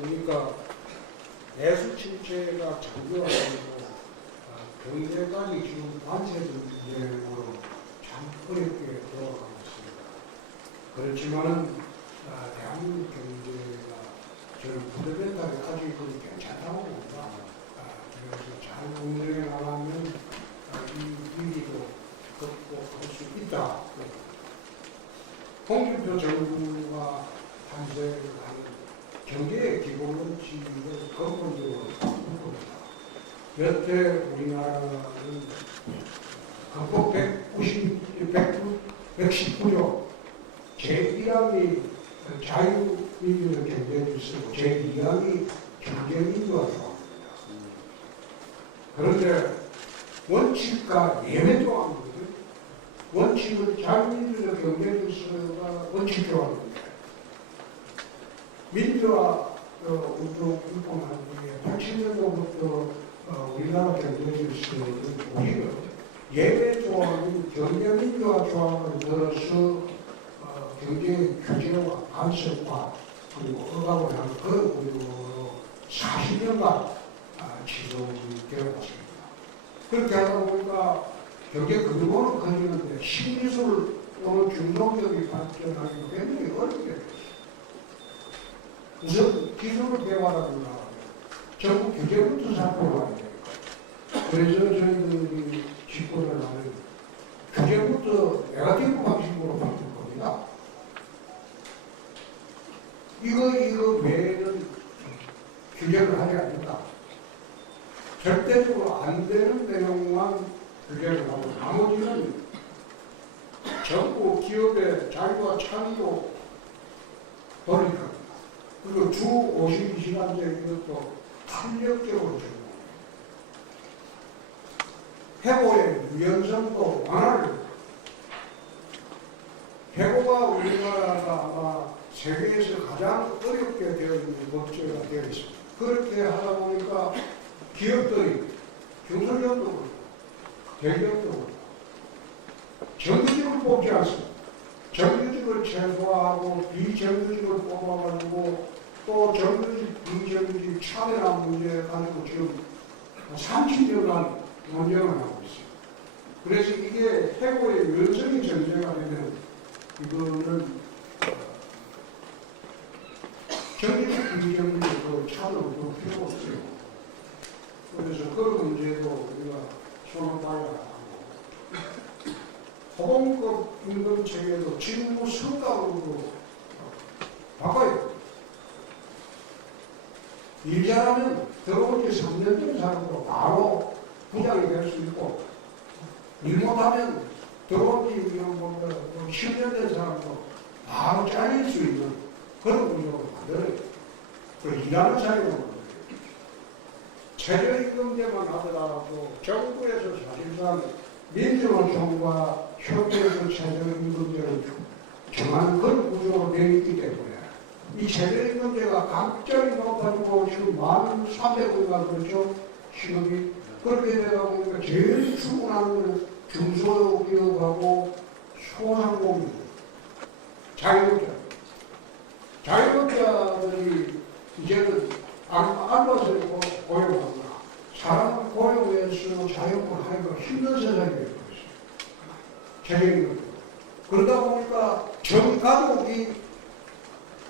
그러니까 내수 침체가 장기화되고 경제까지 지금 관세적 문제로 참 어렵게 돌아가고 있습니다. 그렇지만은 대한민국 경제가 저는 부대변답이 아직은 괜찮다고 봅니다. 그래서 잘 운영해 나가면 이 위기도 극복할 수 있다. 홍준표 정부가 탄생을 하는 경제의 기본 원칙을 근본적으로 바꾼 겁니다. 여태 우리나라는 헌법 119조 제1항이 자유민주적 경제질서고 제2항이 경제민주화조항입니다. 그런데 원칙과 예외조항이거든요. 원칙은 자유민주적 경제질서가 원칙조항인데 민주화 운동 일본 한 뒤에 80년도부터 우리나라 경제질서는 오히려 예외조항인 경제민주화 조항을 들어서 경제 규제와 간섭과 그리고 억압을 하는 그런 운동으로 40년간 지속이 되어왔습니다. 그렇게 하다 보니까 경제 근본은 커지는데 신기술 또는 중동적인 발전하기가 굉장히 어렵게 됐어요. 우선 기술을 배워라든가 전부 규제부터 살펴봐야 되니까. 그래서 저희들이 집권을 하는 규제부터 네거티브 방식으로 바꿀 겁니다. 이거 외에는 규제를 하지 않는다. 절대적으로 안 되는 내용만 규제를 하고 나머지는 전부 기업의 자유와 창의로 돌릴 겁니다. 그리고 주 52시간제 이것도 탄력적으로 적용합니다. 해고의 유연성도 완화를 해고가 우리나라가 아마 세계에서 가장 어렵게 되어 있는 법제가 되어 있습니다. 그렇게 하다 보니까 기업들이 중소기업도 그렇고 대기업도 그렇고 정규직을 뽑지 않습니다. 정규직을 최소화하고 비정규직을 뽑아가지고 또 정규직, 비정규직 차별화 문제 가지고 지금 30년간 논쟁을 하고 있습니다. 그래서 이게 해고의 유연성이 전제가 되면 이거는 정규직, 비정규직으로 차별을 볼 필요가 없어요. 그래서 그 문제도 우리가 손을 봐야 하고 호봉급 임금 체계도 직무 성과로 바꿔야 돼요. 일 잘하면 들어온 지 3년 된 사람도 바로 부장이 될 수 있고 일 못하면 들어온 지 10년 된 사람도 바로 잘릴 수 있는 그런 구조를 만들어요. 그 일하는 사회로 만들어요. 최저임금제만 하더라도 정부에서 사실상 민주노총과 협회에서 최저임금제를 정하는 그런 구조로 되어 있기 때문에 이 최저임금제가 갑자기 높아지고 지금 1,300원인가 그렇죠? 시급이 그렇게 되다 보니까 제일 출근하는 건 중소기업하고 소상공인 자영업자 자영업자들이 이제는 알바생을 고용하거나 사람을 고용해서 자영업을 하기가 힘든 세상이 되고 있어요. 최저임금. 그러다 보니까 전 가족이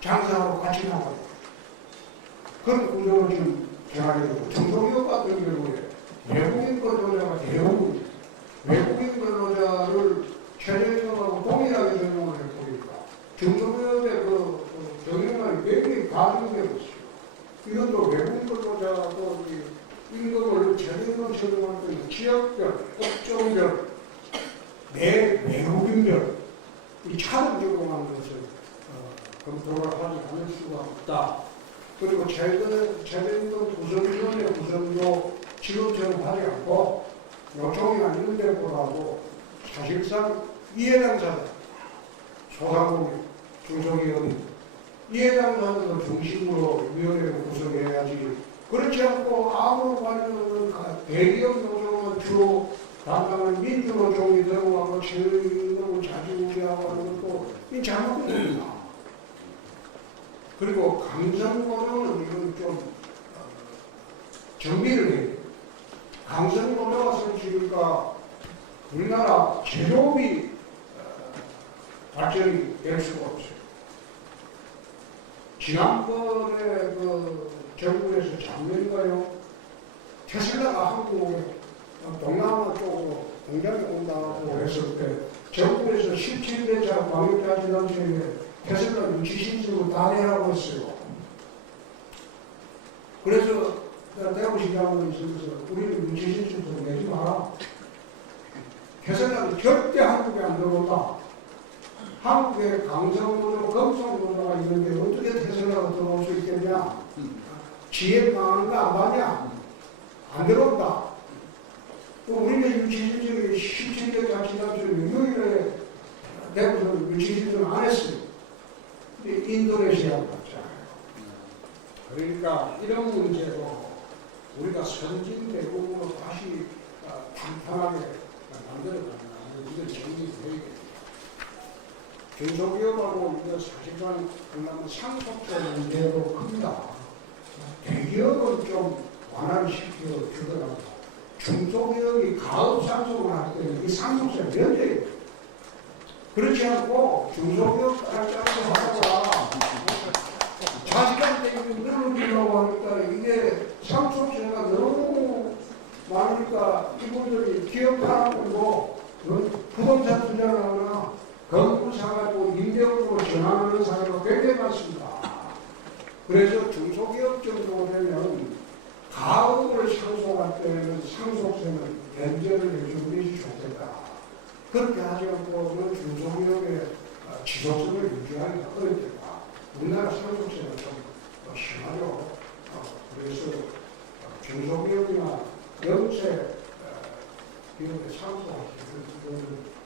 장사하고 같이 나가요. 그런 구조를 좀 정하게 되고 중소기업 같은 경우에 외국인 근로자가 대부분 외국인 근로자를 최저임금하고 동일하게 적용을 해보니까 중소기업의 경영관이 굉장히 가중되고 있어요. 이것도 외국인 근로자도 임금을 최저임금 적용할 때는 지역별, 업종별, 내 외국인별 이 차등 적용하는 것을 검토를 하지 않을 수가 없다. 그리고 최저임금 구성위원회 구성도 지금처럼 하지 않고 요청이나 이런 데보다도 사실상 이해당사자, 소상공인, 중소기업인 이해당사자들 중심으로 위원회를 구성해야지 그렇지 않고 아무 관련없는 대기업 노조만 주로 담당하는 민주노총이 들어가고 최저임금을 자주우지하고 하는 것도 이 잘못됩니다. 그리고 강성노조는 이건 좀 정비를 해요. 강성노조가 설치니까 우리나라 제조업이 발전이 될 수가 없어요. 지난번에 그 정부에서 작년인가요? 테슬라가 한국에 동남아 쪽으로 공장에 온다고 했을 때 정부에서 17대차 광역자치단체에 테슬라 유치신청을 다 내라고 했어요. 그래서 대구시장으로 있으면서 우리는 유치신청 내지 마라. 테슬라는 절대 한국에 안 들어온다. 한국에 강성노조, 금속노조가 있는데 어떻게 테슬라가 들어올 수 있겠냐? 지혜 망하는 거 안 봐냐? 안 들어온다. 또 우리는 유치신청이 17대 자치단체를 유일하게 대구에서 유치신청 안 했어요. 근데 인도네시아가 갔잖아요. 그러니까 이런 문제도 우리가 선진 대국으로 다시 탄탄하게 만들어가는 이걸 정리해야 돼요. 중소기업하고 이거 사실상 그러면 상속세 문제도 큽니다. 대기업은 좀 완화를 시켜주더라도 중소기업이 가업 상속을 할 때는 이 상속세 면제예요. 그렇지 않고 중소기업 따라짜고 하다가 자식한테 늘어지려고 하니까 이게 상속세가 너무 많으니까 이분들이 기업 하나고 부동산 투자를 하거나 건물 사가지고 임대업으로 전환하는 사례가 굉장히 많습니다. 그래서 중소기업 정도 되면 가업을 상속할 때는 상속세는 면제를 해주는 것이 좋겠다. 그렇게 하지 않고는 중소기업의 지속성을 유지하기가 어렵겠다. 우리나라 상속세는 좀 심하죠. 그래서 중소기업이나 영세 기업의 상속세는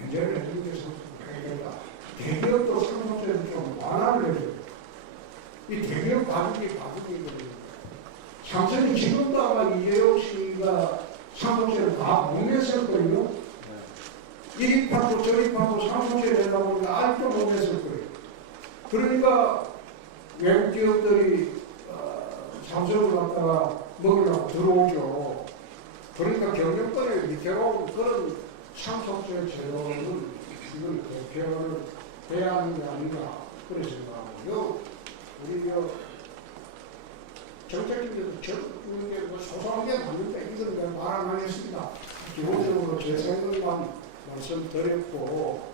면제를 해주는 게 상속세가 대기업도 상속세를 좀 완화를 해줘요. 이 대기업 가족이거든요. 삼성이 지금도 아마 이재용 씨가 상속세를 다 못 냈을거예요. 이리 팔고 저리 팔고 상속세 내려고 하니까 아직도 못 냈을 거예요. 그러니까 외국 기업들이 삼성을 갖다가 먹으려고 들어오죠. 그러니까 경영권의 밑으로 그런 상속세 제도는 이건 개편을 해야 하는 게 아닌가 그런 생각하고요. 우리 정책팀에서 저는 게 소소한 게 맞는데 이건 내가 말 안 하겠습니다. 기본적으로 제 생각만 말씀드렸고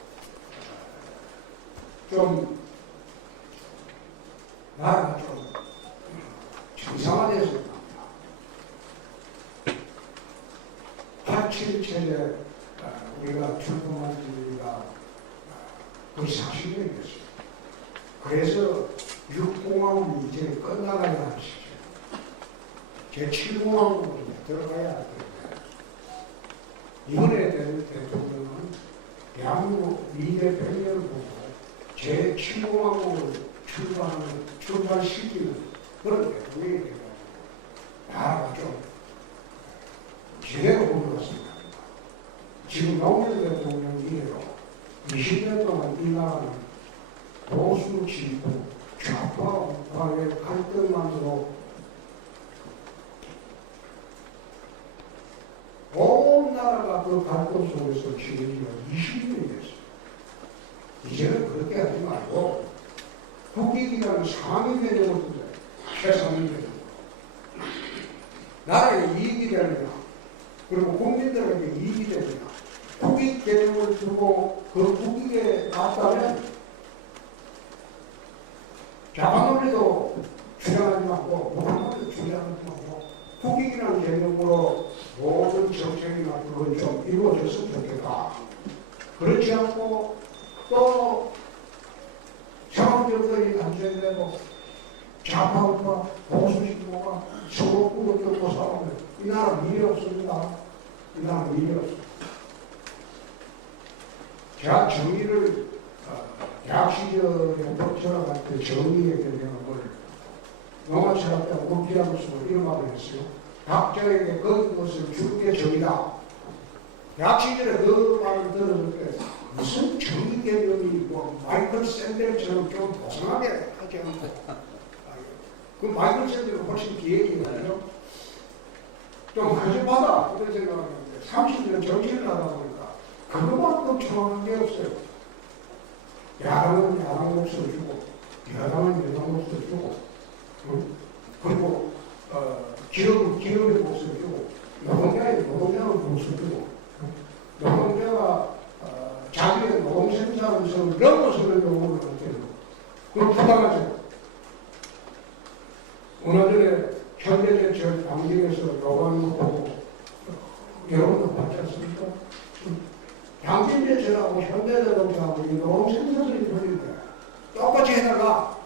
좀 나라가 좀 정상화되었을 겁니다. 87체제 우리가 출범한 지가 거의 40년이 됐어요. 그래서 6공화국이 이제 끝나가야 하는 시죠. 제7공화국으로 들어가야 됩니다. 이번에 된 대통령은 대한민국 미래 100년을 보고 제7공화국을 출발시키는 그런 대통령이 되고 나라가 좀 제대로 올라갔습니다. 지금 노무현 대통령 이래로 20년 동안 이 나라는 보수 진보 좌파 우파의 갈등만으로 온 나라가 그 갈등 속에서 지금 20년이 됐어요. 이제는 그렇게 하지 말고 국익이라는 상위 개념을 두자. 최상위 개념. 나라에 이익이 되느냐 그리고 국민들에게 이익이 되느냐 국익 개념을 두고 그 국익에 맞다면 자가 논리도 주장하지 말고 무한 논리도 주장하지 말고 국익이라는 개념으로 모든 정책이나 그건 좀 이루어졌으면 좋겠다. 그렇지 않고 또 상업적들이 단절되고 좌파우파 보수진보가 서로 꾸덕꾸덕 싸우면 이 나라 미래 없습니다. 이 나라 미래 없습니다. 제가 정의를 대학 시절에 철학할 때 정의의 개념을 영화철학자 문피아노스가 이런 말을 했어요. 각자에게 그것을 주는 게 정의다. 대학 시절에 그 말을 들었을 때 무슨 정의 개념이 뭐 마이클 샌델처럼 좀 도상하게 하지 않고 그 마이클 샌드가 훨씬 뒤에 있거든요. 좀 거짓말다 이런 생각하는데 30년 정치를 하다 보니까 그것만큼 청하는 게 없어요. 야당은 야당 몫을 주고 여당은 여당 몫을 주고 그리고 기업은 기업의 몫을 주고 노동자는 몫을 주고 노동자가 자기의 노동 생산을 넘어서는 요구를 하는 그건 부당하죠. 얼마 전에 현대제철 당진에서 요구하는 거 보고 여러분도 봤지 않습니까? 당진제철하고 현대자동차하고 노동 생산성이 틀린데 똑같이 해달라.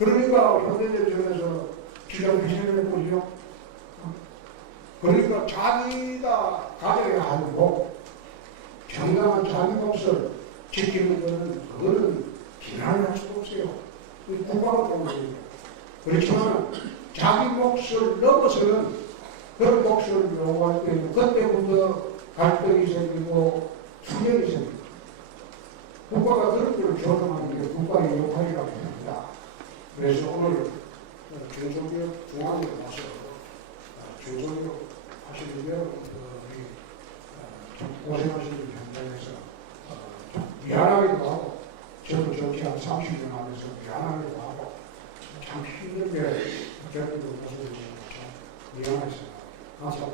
그러니까 현대제철에서 기존 회생을 보죠. 그러니까 자기가 가져야 하는 복, 정당한 자기 몫을 지키는 것은 그거는 비난을 할 수가 없어요. 국가가 때문입니다. 그렇지만 자기 몫을 넘어서는 그런 몫을 요구할 때는 그때부터 갈등이 생기고 충격이 생깁니다. 국가가 그런 걸 조정하는 게 국가의 역할이라고 합니다. 그래서 오늘 중소기업 중앙에 가서 중소기업 하시는 여러분들이 고생하시는 현장에서 미안하기도 하고 저도 정치 한 30년 하면서 미안하기도 하고 참 힘들게 저희도 모습을 보고 참 미안했어요. 항상